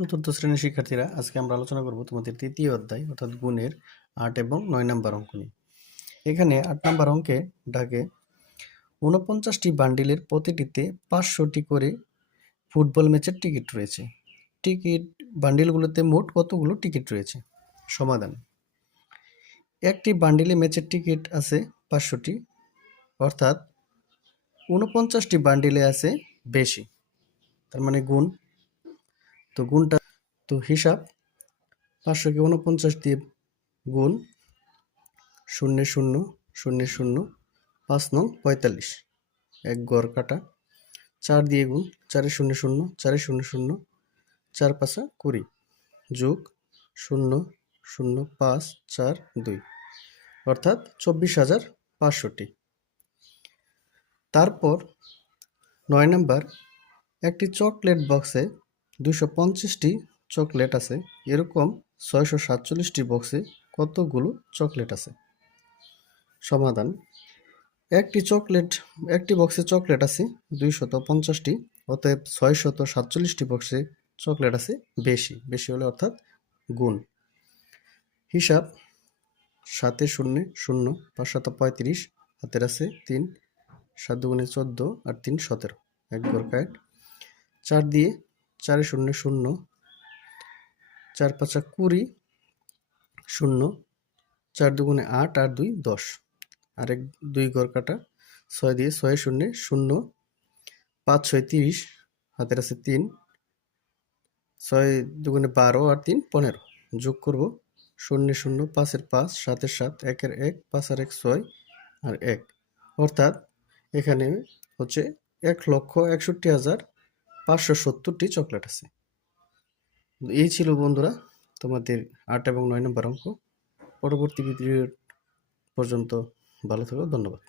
চতুর্থ শ্রেণীর শিক্ষার্থীরা, আজকে আমরা আলোচনা করব তোমাদের তৃতীয় অধ্যায় অর্থাৎ গুণের 8 এবং 9 নাম্বার অঙ্ক নিয়ে। এখানে 8 নাম্বার অঙ্কে ডাকে 49টি বান্ডিলের প্রতিটিতে 500টি করে ফুটবল ম্যাচের টিকিট রয়েছে। টিকিট বান্ডিলগুলোতে মোট কতগুলো টিকিট রয়েছে? সমাধান: একটি বান্ডিলে ম্যাচের টিকিট আছে 500টি, অর্থাৎ 49টি বান্ডিলে আছে বেশি, তার মানে গুণ। তো গুণটা হিসাব 500কে 49 দিয়ে গুণ 0 0 0 0 5 নং 45, এক গড় কাটা। 4 দিয়ে গুণ 4 0 0 4 0 0 4 5 20 যোগ 0 0 5 4 2, অর্থাৎ 24,500টি। তারপর 9 নাম্বার, একটি চকলেট বক্সে 250টি চকলেট আছে, এরকম 647টি বক্সে কতগুলো চকলেট আছে? সমাধান: একটি বক্সে চকলেট আছে 250টি, অতএব 647টি বক্সে চকলেট আছে বেশি হলে অর্থাৎ গুণ। হিসাব 7 0 0 5 7 35, হাতের আছে 3, 7 দুগুণে 14 আর 3 17, এক গড় কাট। 4 দিয়ে 4 0 0 4 5 20 0, 4 দুগুণে 8 আর 2 10, আরেক 2 গড় কাটা। 6 দিয়ে 6 0 0 5 6 30, হাতের আছে 3, 6 দুগুণে 12 আর 3 15, যোগ করব 0 0 5 এর 5 7 এর 7 1 এর 1 5 আর 1 6 আর 1, অর্থাৎ এখানে হচ্ছে 1,61,570টি চকলেট আছে। এই ছিল বন্ধুরা তোমাদের 8 এবং 9 নম্বর অঙ্ক। পরবর্তী ভিডিও পর্যন্ত ভালো থাকো, ধন্যবাদ।